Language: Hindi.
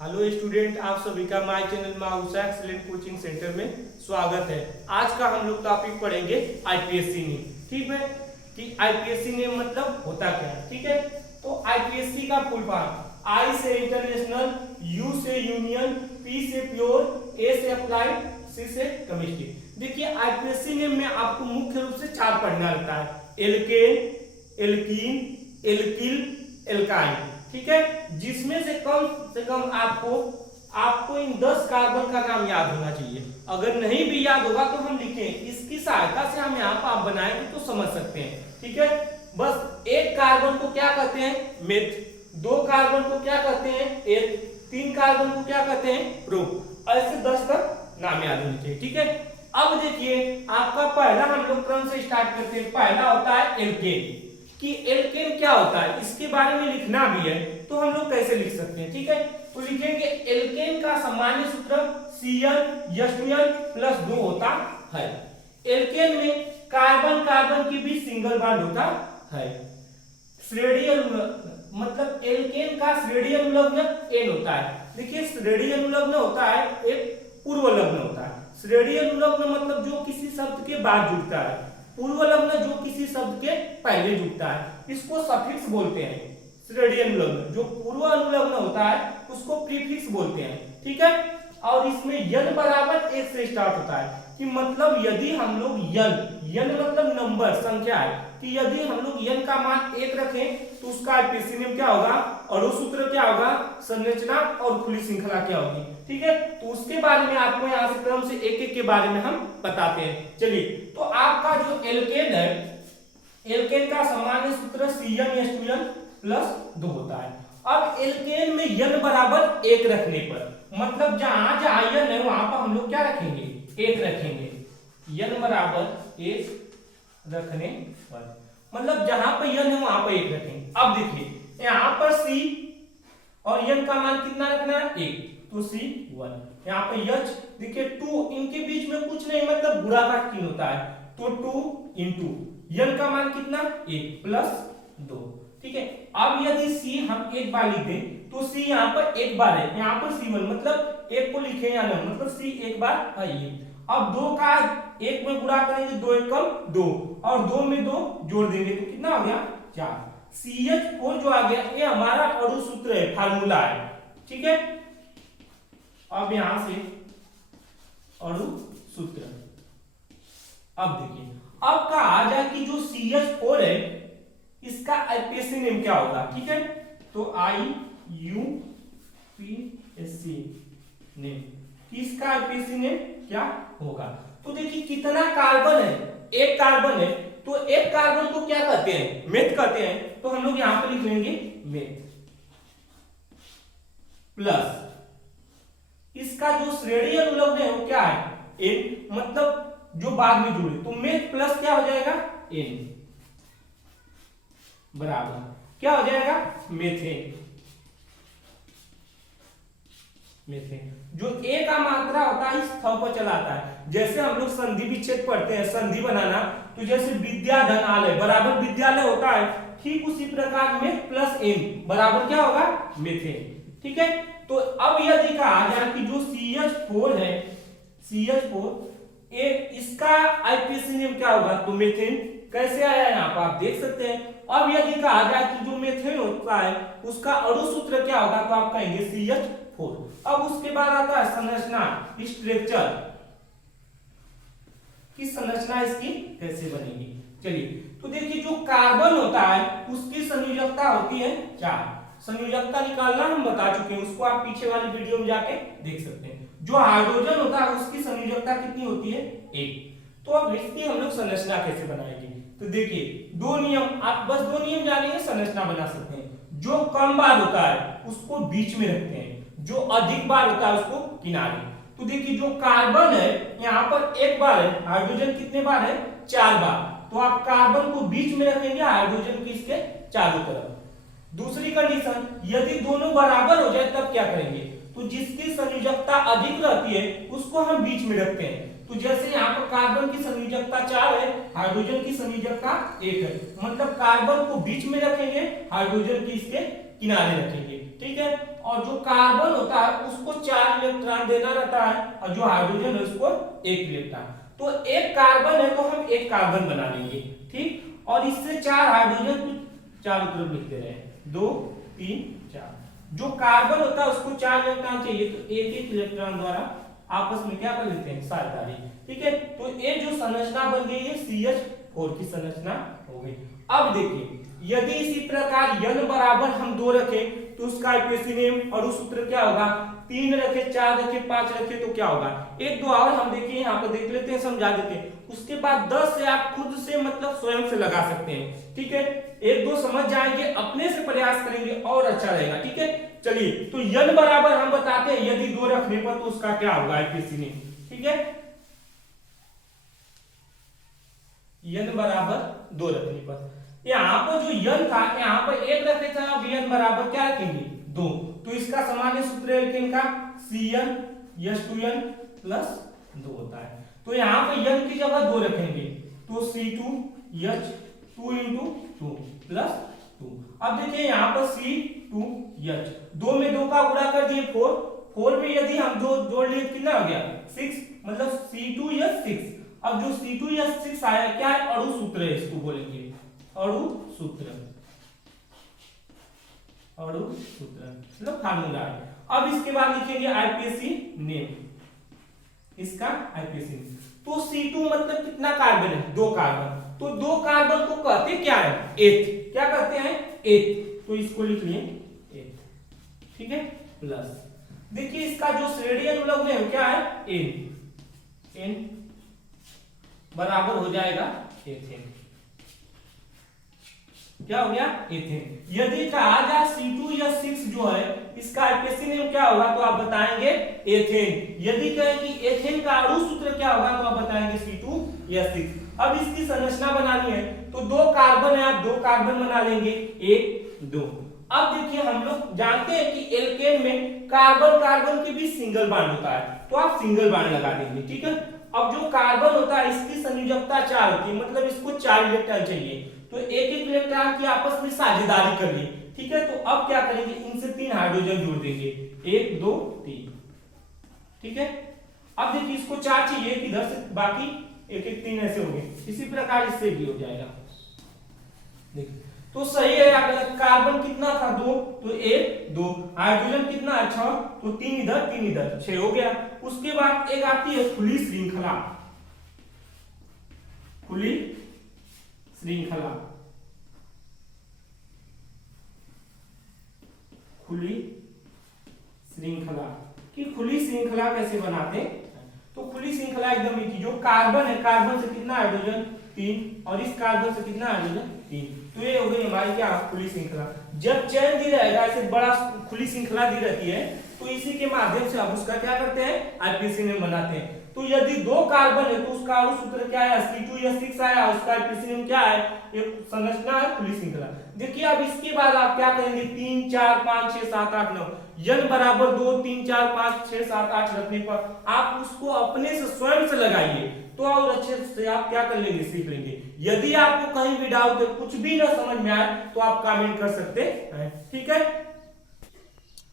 हेलो स्टूडेंट, आप सभी का माय चैनल माउसा एक्सीलेंट कोचिंग सेंटर में स्वागत है। आज का हम लोग टॉपिक पढ़ेंगे आईपीएससी नेम। ठीक है कि आईपीएससी नेम मतलब होता क्या है। ठीक है, तो आईपीएससी का फुल फॉर्म आई से इंटरनेशनल, यू से यूनियन, पी से प्योर, ए से अप्लाइड, सी से केमिस्ट्री। देखिए आईपीएससी नेम में आपको मुख्य रूप से चार पढ़ना रहता है: एल्केन, एल्कीन, एल्किल, एल्काइन। ठीक है, जिसमें से कम आपको इन 10 कार्बन का नाम याद होना चाहिए। अगर नहीं भी याद होगा तो हम लिखें, इसकी सहायता से हम यहाँ पर आप बनाएंगे तो समझ सकते हैं। ठीक है, बस एक कार्बन को क्या कहते हैं? मेथ। दो कार्बन को क्या कहते हैं? एथ। तीन कार्बन को क्या कहते हैं? प्रोप। ऐसे 10 तक नाम याद होने चाहिए। ठीक है, अब देखिए आपका पहला हम लोग क्रम से स्टार्ट करते हैं। पहला होता है एल्केन। कि एल्केन क्या होता है इसके बारे में लिखना भी है तो हम लोग कैसे लिख सकते हैं। ठीक है, तो लिखेंगे एल्केन का सामान्य सूत्र Cn+2 होता है। एल्केन में कार्बन कार्बन के बीच सिंगल बॉन्ड होता है। श्रेणीय मतलब एल्केन का श्रेणीय अनुलग्न N होता है। देखिए श्रेणीय अनुलग्न होता है, एक पूर्व लग्न होता है। श्रेणीय अनुलग्न मतलब जो किसी शब्द के बाद जुड़ता है, पूर्व लग्न जो किसी शब्द के पहले जुड़ता है, इसको सफिक्स बोलते हैं। श्रेणीय अनुलग्न जो पूर्व अनुलग्न होता है उसको प्रीफिक्स बोलते हैं। ठीक है, और इसमें यन बराबर 1 से स्टार्ट होता है। कि मतलब यदि हम लोग यन मतलब नंबर, संख्या है, कि यदि हम लोग यन का मान 1 रखें तो उसका आईपीएससी नेम क्या होगा, अणु सूत्र क्या होगा, संरचना और खुली श्रृंखला क्या होगी। ठीक है, तो उसके बारे में आपको यहाँ से क्रम से एक एक के बारे में हम बताते हैं। चलिए, तो आपका जो एल्केन है, एल्केन का सामान्य सूत्र Cn+2 होता है। अब एल्केन में यन बराबर 1 रखने पर मतलब जहां जहां यन है वहां पर हम लोग क्या रखेंगे? 1 रखेंगे। यन बराबर 1 रखने पर मतलब जहां पर यन है वहां पर 1 रखेंगे। अब देखिए यहाँ पर C और यन का मान कितना रखना है? 1, तो C1। यहाँ पे H देखिए 2, इनके बीच में कुछ नहीं मतलब गुणा का चिन्ह होता है, तो 2 इंटू यन का मान कितना? 1 + 2। ठीक है, अब यदि C हम एक बार लिख दें तो C यहाँ पर एक बार है, यहाँ पर C1 मतलब 1 को लिखे या न मतलब C एक बार है ये। अब 2 का 1 में गुणा करेंगे, 2 × 1 = 2 और 2 में 2 जोड़ देंगे तो कितना हो गया? 4। CH4 जो आ गया ये हमारा अणु सूत्र है, फार्मूला है। ठीक है, अब यहां से अणु सूत्र। अब देखिए अब कहा जाए कि जो CH4 है इसका आईपीएससी नेम क्या होगा। ठीक है, तो IUPAC नेम, इसका आईपीएससी नेम क्या होगा। तो देखिए कितना कार्बन है? एक कार्बन है, तो एक कार्बन को क्या कहते हैं? मेथ कहते हैं। तो हम लोग यहां पे लिख लेंगे मेथ प्लस इसका जो श्रेणीय अनुलग्न है वो क्या है? N, मतलब जो बाद में जुड़े, तो मेथ प्लस क्या हो जाएगा? N बराबर क्या हो जाएगा? मेथेन। मेथेन जो ए का मात्रा होता है इस थ पर चलाता है। जैसे हम लोग संधि विच्छेद पढ़ते हैं, संधि बनाना, तो जैसे विद्याधनालय बराबर विद्यालय होता है, ठीक उसी प्रकार में प्लस N बराबर क्या होगा? मेथेन। ठीक है, तो अब यदि कहा जाए कि जो CH4 है, CH4 इसका आईपीएससी नेम क्या होगा, तो मेथेन। कैसे आया यहाँ पर आप देख सकते हैं। अब यदि कहा जाए कि जो मेथेन होता है उसका अणु सूत्र क्या होगा, तो आप कहेंगे CH4। अब उसके बाद आता है संरचना, स्ट्रक्चर, कि संरचना इसकी कैसे बनेगी। चलिए, तो देखिए जो कार्बन होता है उसकी संयोजकता होती है 4। संयोजकता निकालना हम बता चुके हैं, उसको आप पीछे वाली वीडियो में जाके देख सकते हैं। जो हाइड्रोजन होता है उसकी संयोजकता कितनी होती है? 1। तो अब इसकी हम लोग संरचना कैसे बनाएंगे, तो देखिए 2 नियम, आप बस 2 नियम जानेंगे संरचना बना सकते हैं। जो कम बार होता है उसको बीच में रखते हैं, जो अधिक बार होता है उसको किनारे। तो देखिए जो कार्बन है यहाँ पर 1 बार है, हाइड्रोजन कितने बार है? 4 बार। तो आप कार्बन को बीच में रखेंगे, हाइड्रोजन की इसके चारों तरफ। दूसरी कंडीशन, यदि दोनों बराबर हो जाए तब क्या करेंगे, तो जिसकी संयोजकता अधिक रहती है उसको हम बीच में रखते हैं। तो जैसे यहाँ पर कार्बन की संयोजकता 4 है, हाइड्रोजन की संयोजकता 1 है, मतलब कार्बन को बीच में रखेंगे, हाइड्रोजन की इसके किनारे रखेंगे। ठीक है, और जो कार्बन होता है उसको 4 इलेक्ट्रॉन देना रहता है और जो हाइड्रोजन है उसको 1 इलेक्ट्रॉन। तो एक कार्बन है तो हम एक कार्बन बना लेंगे, ठीक, और इससे 4 हाइड्रोजन चारों तरफ लिख दे रहे हैं 2 3 4। जो कार्बन होता है उसको 4 इलेक्ट्रॉन चाहिए तो एक एक इलेक्ट्रॉन द्वारा आपस में क्या कर लेते हैं, साझेदारी, ठीक है। तो ये जो संरचना बन गई है CH4 की संरचना हो गई। अब देखिए यदि इसी प्रकार n बराबर हम 2 रखें तो उसका आईपीएसी नेम और उस सूत्र क्या होगा, 3 रखे 4 रखे 5 रखे तो क्या होगा, एक दो और हम देखिए यहाँ पर देख लेते हैं, समझा देते हैं। उसके बाद 10 से आप खुद से मतलब स्वयं से लगा सकते हैं, ठीक है। एक दो समझ जाएंगे, अपने से प्रयास करेंगे और अच्छा रहेगा, ठीक है। चलिए तो n बराबर हम बताते हैं यदि 2 रखने पर तो उसका क्या होगा आईपीएसी नेम, ठीक है। n बराबर 2 रखने पर यहाँ पर जो n था यहाँ पर 1 रखे थे, अब n बराबर क्या रखेंगे 2। तो इसका सामान्य सूत्र एल्केन का CnH2n प्लस 2 होता है। तो यहाँ पे n की जगह 2 रखेंगे तो C2H2 × 2 प्लस 2। अब देखिए यहाँ पर C2H 2 में 2 का गुणा कर दिए 4, 4 में यदि हम 2 जोड़ लिए कितना हो गया 6, मतलब C2H6। अब जो C2H6 आया क्या है, अणु सूत्र है, इसको बोलेंगे अणु सूत्र, अणु सूत्र मतलब फार्मूला है। अब इसके बाद लिखेंगे आईपीएसी नेम, इसका आईपीएसी नेम। तो C2 मतलब कितना कार्बन है, 2 कार्बन, तो 2 कार्बन को कहते क्या है, एथ, क्या कहते हैं एथ, तो इसको लिख लिए एथ, ठीक है, प्लस देखिए इसका जो श्रेणीय अनुलग्न है क्या है N, N बराबर हो जाएगा एथेन, क्या हो गया एथेन। यदि कहा जाए C2H6 जो है इसका आईपीएसी नेम क्या होगा तो आप बताएंगे एथेन। यदि कहे कि एथेन का अणु सूत्र क्या होगा तो आप बताएंगे C2H6। अब इसकी संरचना बनानी है तो 2 कार्बन है, आप 2 कार्बन बना लेंगे 1 2। अब देखिए हम लोग जानते हैं कि एल्केन में कार्बन कार्बन के बीच सिंगल बॉन्ड होता है तो आप सिंगल बॉन्ड लगा देंगे, ठीक है। अब जो कार्बन होता है इसकी संयोजकता 4 होती है, मतलब इसको 4 इलेक्ट्रॉन चाहिए, तो एक एक इलेक्ट्रॉन की आपस में साझेदारी कर ली, ठीक है। तो अब क्या करेंगे, इनसे 3 हाइड्रोजन जोड़ देंगे 1 2 3, ठीक है। अब देखिए इसको 4 चाहिए इधर से, बाकी एक एक 3 ऐसे होंगे, इसी प्रकार इससे भी हो जाएगा, देखिए तो सही है। अगर कार्बन कितना था 2 तो 1 2, हाइड्रोजन कितना है 6 तो 3 इधर 3 इधर 6 हो गया। उसके बाद एक आती है खुली श्रृंखला, खुली श्रृंखला, खुली श्रृंखला कि खुली श्रृंखला कैसे बनाते हैं, तो खुली श्रृंखला एकदम एक, जो कार्बन है कार्बन से कितना हाइड्रोजन 3 और इस कार्बन से कितना हाइड्रोजन 3, तो ये हो गई हमारी क्या खुली श्रृंखला। जब चैन दी रहेगा ऐसे बड़ा खुली श्रृंखला दी रहती है तो इसी के माध्यम से हम उसका क्या करते हैं आईपीएसी नेम बनाते हैं। तो यदि 2 कार्बन है तो उसका अणु सूत्र क्या है C2H6 आया, उसका आईपीएसी नेम क्या है, एक संरचना है खुली श्रृंखला। देखिए अब इसके बाद आप क्या करेंगे 3 4 5 6 7 8 9, n बराबर 2 3 4 5 6 7 8 रखने पर आप उसको अपने से स्वयं से लगाइए तो और अच्छे से आप क्या कर लेंगे, सीख लेंगे। यदि आपको कहीं भी डाउट है, कुछ भी ना समझ में आए तो आप कमेंट कर सकते हैं, ठीक है।